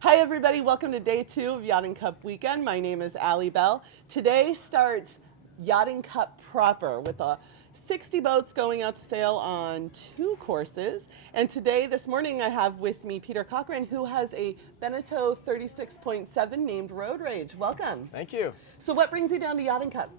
Hi everybody, welcome to day 2 of Yachting Cup weekend. My name is Allie Bell. Today starts Yachting Cup proper with 60 boats going out to sail on 2 courses. And today, this morning, I have with me Peter Cochran, who has a Beneteau 36.7 named Road Rage. Welcome. Thank you. So what brings you down to Yachting Cup?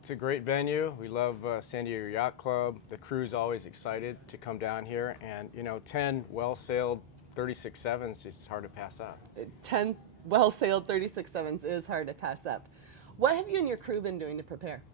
It's a great venue. We love San Diego Yacht Club. The crew's always excited to come down here, and 10 well-sailed 36.7s is hard to pass up. 10 well-sailed 36.7s is hard to pass up. What have you and your crew been doing to prepare?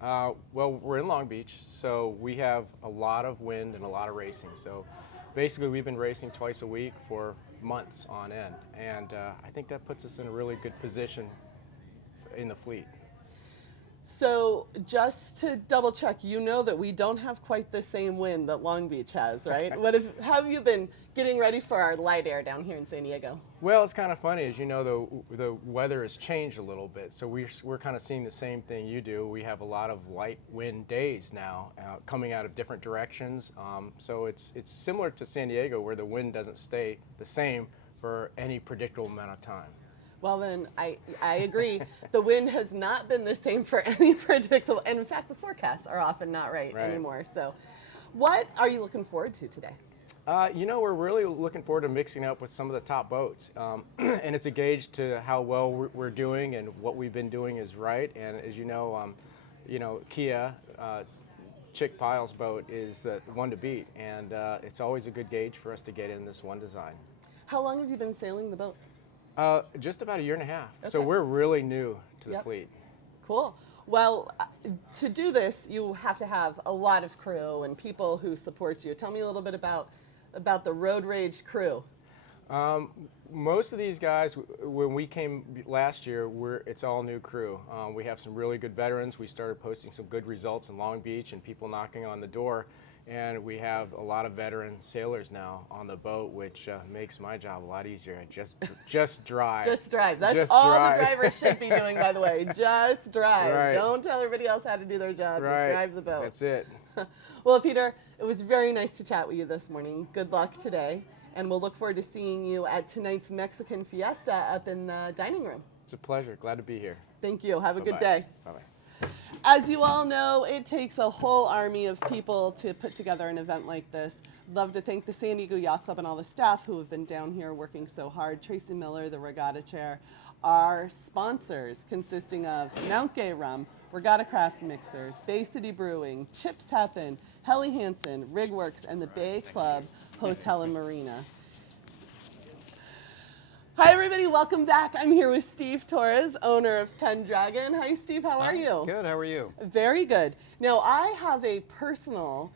Well, we're in Long Beach, so we have a lot of wind and a lot of racing. So basically, we've been racing twice a week for months on end, and I think that puts us in a really good position in the fleet. So just to double check, you know that we don't have quite the same wind that Long Beach has, right? How have you been getting ready for our light air down here in San Diego? Well, it's kind of funny, as you know, the weather has changed a little bit, so we're kind of seeing the same thing you do. We have a lot of light wind days now, coming out of different directions. So it's similar to San Diego, where the wind doesn't stay the same for any predictable amount of time. Well, then I agree. The wind has not been the same for any predictable, and in fact, the forecasts are often not right anymore. So, what are you looking forward to today? We're really looking forward to mixing up with some of the top boats, and it's a gauge to how well we're doing and what we've been doing is right. And as you know, Kia, Chick Pile's boat is the one to beat, and it's always a good gauge for us to get in this one design. How long have you been sailing the boat? Just about 1.5 years. Okay. So we're really new to the fleet. Cool. Well, to do this, you have to have a lot of crew and people who support you. Tell me a little bit about the Road Rage crew. Most of these guys, when we came last year, it's all new crew. We have some really good veterans. We started posting some good results in Long Beach and people knocking on the door. And we have a lot of veteran sailors now on the boat, which makes my job a lot easier. I just drive. Just drive. That's all the drivers should be doing, by the way. Just drive. Right. Don't tell everybody else how to do their job. Right. Just drive the boat. That's it. Well, Peter, it was very nice to chat with you this morning. Good luck today. And we'll look forward to seeing you at tonight's Mexican Fiesta up in the dining room. It's a pleasure. Glad to be here. Thank you. Have a Bye-bye. good day. Bye-bye. As you all know, it takes a whole army of people to put together an event like this. Love to thank the San Diego Yacht Club and all the staff who have been down here working so hard. Tracy Miller, the Regatta Chair. Our sponsors, consisting of Mount Gay Rum, Regatta Craft Mixers, Bay City Brewing, Chips Happen, Helly Hansen, Rigworks, and the Bay Club Hotel and Marina. Hi everybody, welcome back. I'm here with Steve Torres, owner of Pendragon. Hi Steve, how are you? Good, how are you? Very good. Now I have a personal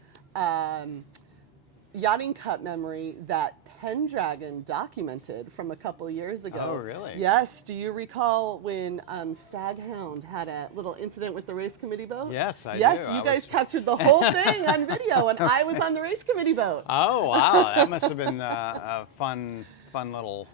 Yachting Cup memory that Pendragon documented from a couple years ago. Oh, really? Yes. Do you recall when Staghound had a little incident with the race committee boat? Yes, I do. Yes, you guys captured the whole thing on video, and I was on the race committee boat. Oh, wow. That must have been a fun little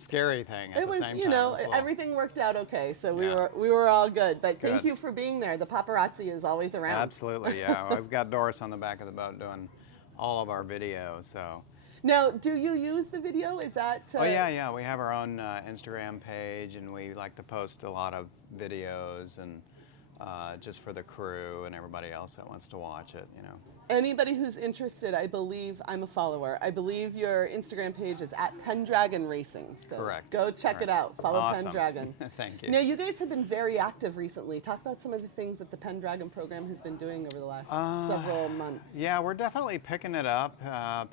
scary thing at It the was, same time. everything worked out okay, so Yeah. we were all good. But thank Good. you for being there. The paparazzi is always around. Absolutely, yeah. I've got Doris on the back of the boat doing all of our video, so. Now, do you use the video? Is that? Oh yeah. We have our own Instagram page, and we like to post a lot of videos, and just for the crew and everybody else that wants to watch it, Anybody who's interested, I believe, I'm a follower. I believe your Instagram page is at Pendragon Racing. So Correct. Go check it out. Follow Awesome. Pendragon. Thank you. Now, you guys have been very active recently. Talk about some of the things that the Pendragon program has been doing over the last several months. Yeah, we're definitely picking it up,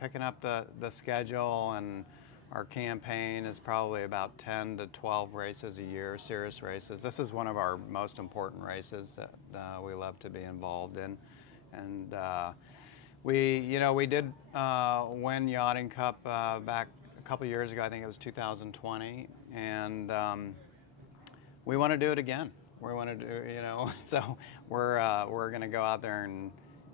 picking up the schedule, and our campaign is probably about 10 to 12 races a year, serious races. This is one of our most important races that we love to be involved in. And we did win Yachting Cup back a couple years ago. I think it was 2020, and we want to do it again. We want to do, so we're going to go out there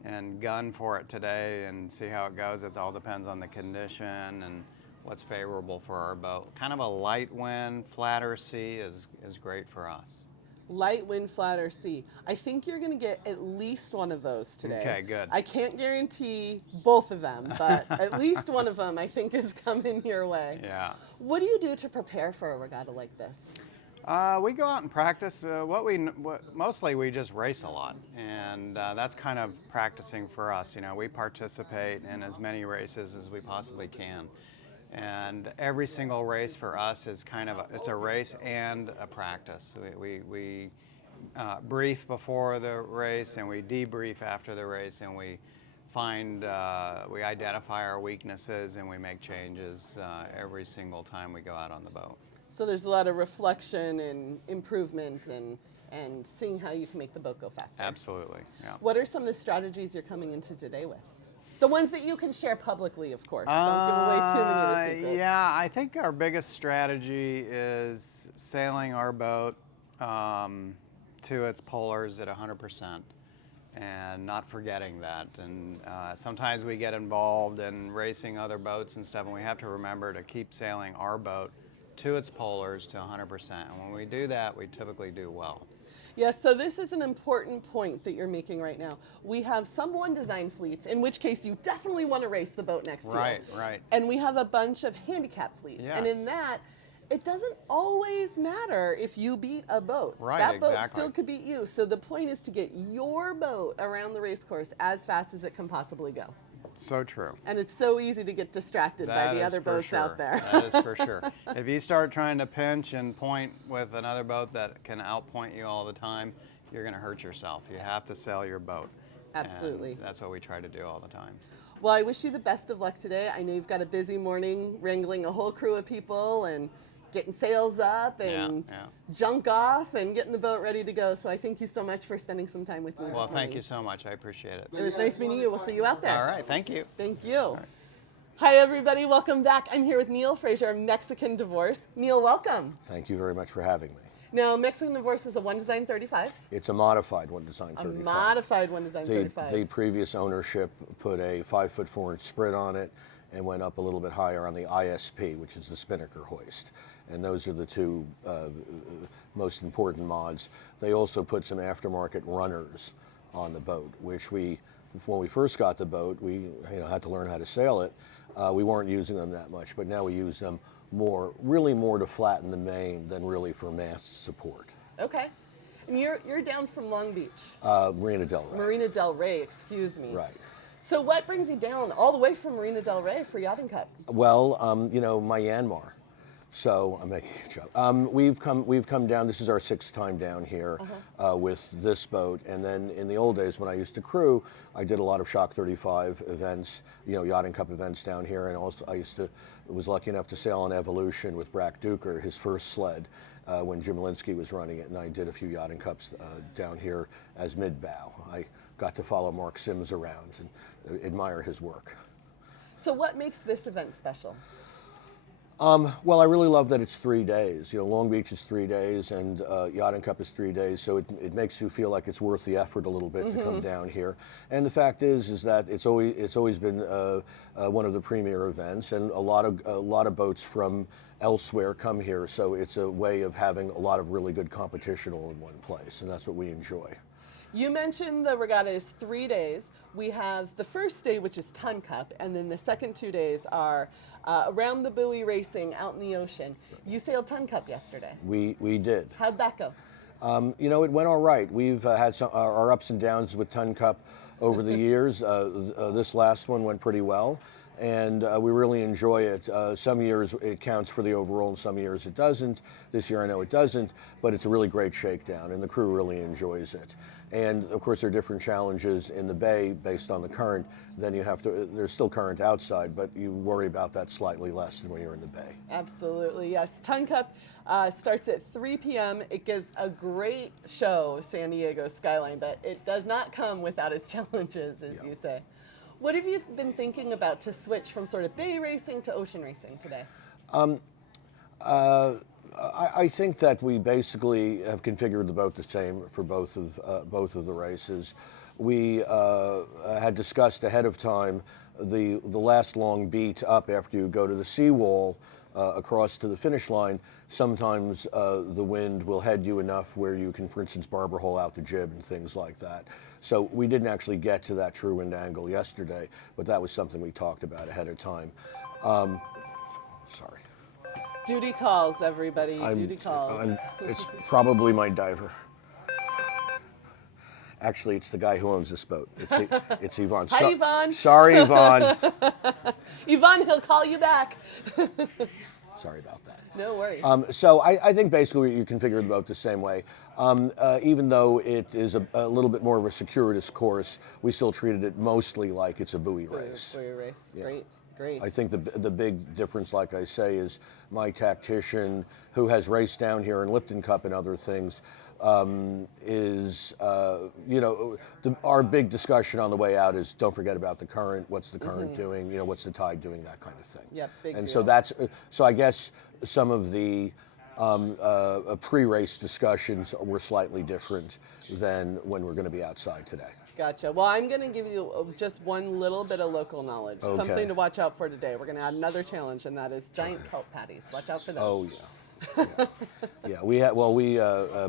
and gun for it today and see how it goes. It all depends on the condition and what's favorable for our boat. Kind of a light wind, flatter sea is great for us. Light wind, flat, or sea. I think you're going to get at least one of those today. Okay, good. I can't guarantee both of them, but at least one of them I think is coming your way. Yeah. What do you do to prepare for a regatta like this? We go out and practice. Mostly we just race a lot, and that's kind of practicing for us. You know, we participate in as many races as we possibly can, and every single race for us is it's a race and a practice. We brief before the race, and we debrief after the race, and we identify our weaknesses, and we make changes every single time we go out on the boat. So there's a lot of reflection and improvement and seeing how you can make the boat go faster. Absolutely, yeah. What are some of the strategies you're coming into today with? The ones that you can share publicly, of course. Don't give away too many of the secrets. Yeah, I think our biggest strategy is sailing our boat to its polars at 100%. And not forgetting that. And sometimes we get involved in racing other boats and stuff, and we have to remember to keep sailing our boat to its polars to 100%. And when we do that, we typically do well. Yes, so this is an important point that you're making right now. We have some one design fleets, in which case you definitely want to race the boat next to you. Right, right. And we have a bunch of handicap fleets. Yes. And in that, it doesn't always matter if you beat a boat. Right, that boat exactly. still could beat you. So the point is to get your boat around the race course as fast as it can possibly go. So true. And it's so easy to get distracted by That the is other for boats sure. out there. That is for sure. If you start trying to pinch and point with another boat that can outpoint you all the time, you're going to hurt yourself. You have to sail your boat. Absolutely. And that's what we try to do all the time. Well, I wish you the best of luck today. I know you've got a busy morning wrangling a whole crew of people and getting sails up and junk off and getting the boat ready to go. So I thank you so much for spending some time with me this Well, morning. thank you so much. I appreciate it. It was nice meeting you. We'll see you out there. All right. Thank you. Thank you. Hi, everybody. Welcome back. I'm here with Neil Frazier of Mexican Divorce. Neil, welcome. Thank you very much for having me. Now, Mexican Divorce is a one design 35. It's a modified one design 35. A modified one design 35. The previous ownership put a 5'4" sprit on it and went up a little bit higher on the ISP, which is the spinnaker hoist. And those are the two most important mods. They also put some aftermarket runners on the boat, which when we first got the boat, we had to learn how to sail it. We weren't using them that much, but now we use them really more to flatten the main than really for mast support. Okay. And you're down from Long Beach. Marina Del Rey. Marina Del Rey, excuse me. Right. So what brings you down all the way from Marina Del Rey for Yachting Cup? Well, Myanmar. So I'm making a joke. We've come down. This is our 6th time down here with this boat. And then in the old days when I used to crew, I did a lot of Shock 35 events, Yachting Cup events down here. And also I was lucky enough to sail on Evolution with Brack Duker, his first sled, when Jim Linsky was running it. And I did a few Yachting Cups down here as mid-bow. I got to follow Mark Sims around and admire his work. So what makes this event special? Well, I really love that it's 3 days. Long Beach is 3 days, and Yachting Cup is 3 days, so it makes you feel like it's worth the effort a little bit to come down here. And the fact is that it's always been one of the premier events, and a lot of boats from elsewhere come here. So it's a way of having a lot of really good competition all in one place, and that's what we enjoy. You mentioned the regatta is 3 days. We have the first day, which is Ton Cup, and then the second 2 days are around the buoy racing out in the ocean. You sailed Ton Cup yesterday. We did. How'd that go? It went all right. We've had our ups and downs with Ton Cup over the years. This last one went pretty well, and we really enjoy it. Some years it counts for the overall, and some years it doesn't. This year I know it doesn't, but it's a really great shakedown, and the crew really enjoys it. And of course there are different challenges in the bay based on the current. Then there's still current outside, but you worry about that slightly less than when you're in the bay. Absolutely, yes. Ton Cup starts at 3 p.m. It gives a great show, San Diego skyline, but it does not come without its challenges, as you say. What have you been thinking about to switch from sort of bay racing to ocean racing today? I think that we basically have configured the boat the same for both of the races. We had discussed ahead of time the last long beat up after you go to the seawall across to the finish line, sometimes the wind will head you enough where you can, for instance, barber hole out the jib and things like that. So we didn't actually get to that true wind angle yesterday, but that was something we talked about ahead of time. Sorry. Duty calls, everybody. Duty calls. It's probably my diver. Actually, it's the guy who owns this boat. It's Yvonne. Hi, Yvonne. Sorry, Yvonne. Yvonne, he'll call you back. Sorry about that. No worries. So I think basically you configure the boat the same way. Even though it is a little bit more of a circuitous course, we still treated it mostly like it's a buoy race. Buoy race. Yeah. Great. Great. I think the big difference, like I say, is my tactician, who has raced down here in Lipton Cup and other things, is, our big discussion on the way out is don't forget about the current. What's the current doing? What's the tide doing? That kind of thing. Yep, big and deal. So I guess some of the pre-race discussions were slightly different than when we're going to be outside today. Gotcha. Well, I'm going to give you just one little bit of local knowledge. Okay. Something to watch out for today. We're going to add another challenge, and that is giant kelp patties. Watch out for those. Oh yeah. Yeah, we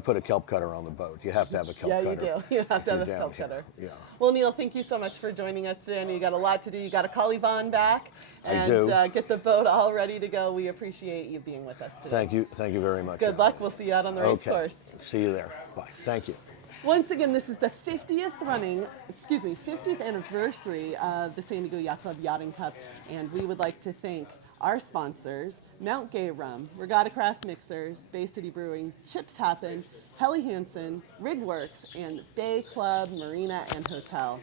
put a kelp cutter on the boat. You have to have a kelp cutter. Yeah, you do. You have to have a down kelp here. cutter. Yeah. Well, Neil, thank you so much for joining us today. I know you got a lot to do. You got to call Yvonne back and do. Get the boat all ready to go. We appreciate you being with us today. Thank you very much. Good luck. We'll see you out on the race course. See you there. Bye. Thank you. Once again, this is the 50th anniversary of the San Diego Yacht Club Yachting Cup, and we would like to thank our sponsors, Mount Gay Rum, Regatta Craft Mixers, Bay City Brewing, Chips Happen, Helly Hansen, Rigworks, and Bay Club, Marina, and Hotel.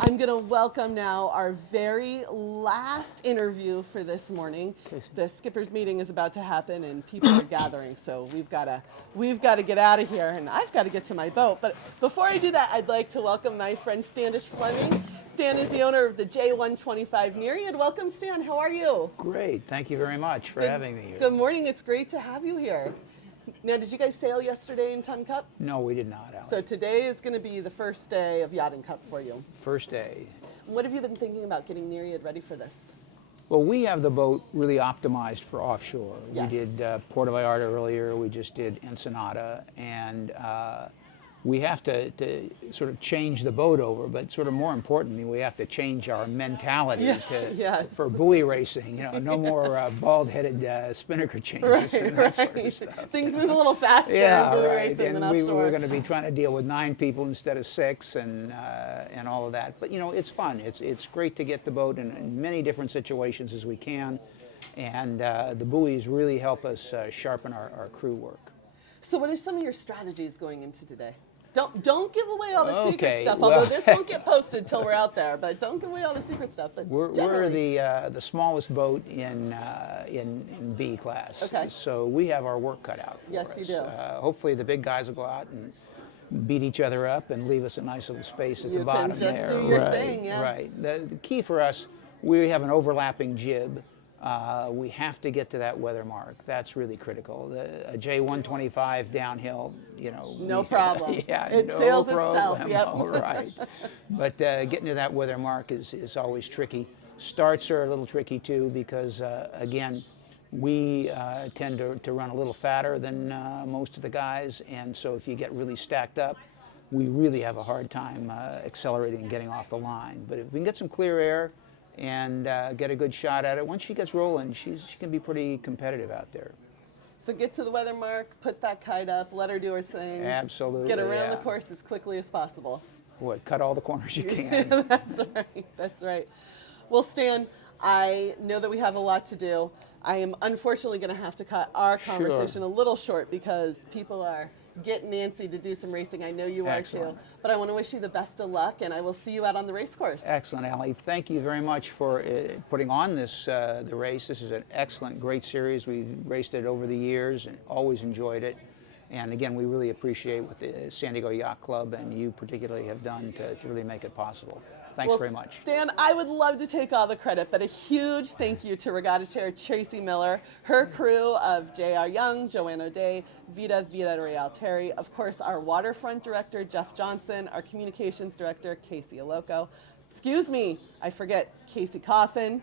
I'm going to welcome now our very last interview for this morning. The skipper's meeting is about to happen and people are gathering, so we've got to get out of here, and I've got to get to my boat. But before I do that, I'd like to welcome my friend Standish Fleming. Stan is the owner of the J125 Nereid. Welcome, Stan. How are you? Great. Thank you very much for having me here. Good morning. It's great to have you here. Now, did you guys sail yesterday in Ton Cup? No, we did not, Alex. So today is going to be the first day of Yachting Cup for you. First day. What have you been thinking about getting Nereid ready for this? Well, we have the boat really optimized for offshore. Yes. We did Puerto Vallarta earlier. We just did Ensenada. And we have to sort of change the boat over, but sort of more importantly, we have to change our mentality for buoy racing. No more bald-headed spinnaker changes and that sort of stuff. Things move a little faster in buoy racing than offshore. We're going to be trying to deal with 9 people instead of 6 and all of that. But it's fun. It's great to get the boat in many different situations as we can, and the buoys really help us sharpen our crew work. So what are some of your strategies going into today? Don't give away all the secret Okay, stuff, well- although this won't get posted till we're out there, but don't give away all the secret stuff. But We're generally- the smallest boat in B class. Okay. So we have our work cut out for us. Yes, you do. Hopefully the big guys will go out and beat each other up and leave us a nice little space at You the can bottom just there. do your right, thing, yeah. Right. The key for us, we have an overlapping jib. We have to get to that weather mark. That's really critical. A J125 downhill, No problem. Yeah, It no sails problem. itself, yep. Right. But getting to that weather mark is always tricky. Starts are a little tricky too because, again, we tend to run a little fatter than most of the guys, and so if you get really stacked up, we really have a hard time accelerating and getting off the line. But if we can get some clear air and get a good shot at it, once she gets rolling, she can be pretty competitive out there. So get to the weather mark, put that kite up, let her do her thing. Absolutely. Get around the yeah. course as quickly as possible. Boy, cut all the corners you can. That's right. That's right. Well, Stan, I know that we have a lot to do. I am unfortunately going to have to cut our conversation a little short because people are getting antsy to do some racing. I know you are too. Excellent. But I want to wish you the best of luck, and I will see you out on the race course. Excellent, Allie. Thank you very much for putting on this the race. This is an excellent, great series. We've raced it over the years and always enjoyed it. And again, we really appreciate what the San Diego Yacht Club and you particularly have done to really make it possible. Thanks very much. Dan, I would love to take all the credit, but a huge thank you to Regatta Chair Tracy Miller, her crew of J.R. Young, Joanne O'Day, Vida Real Terry, of course, our waterfront director, Jeff Johnson, our communications director, Casey Aloco. Excuse me, I forget, Casey Coffin.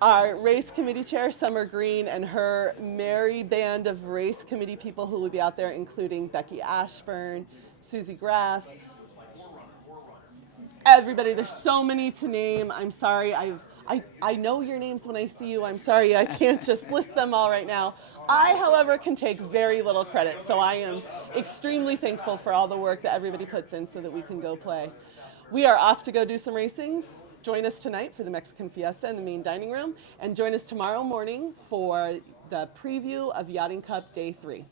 our race committee chair, Summer Green, and her merry band of race committee people who will be out there, including Becky Ashburn, Susie Graff, everybody. There's so many to name. I'm sorry. I know your names when I see you. I'm sorry I can't just list them all right now. I, however, can take very little credit, so I am extremely thankful for all the work that everybody puts in so that we can go play. We are off to go do some racing. Join us tonight for the Mexican Fiesta in the main dining room, and join us tomorrow morning for the preview of Yachting Cup Day 3.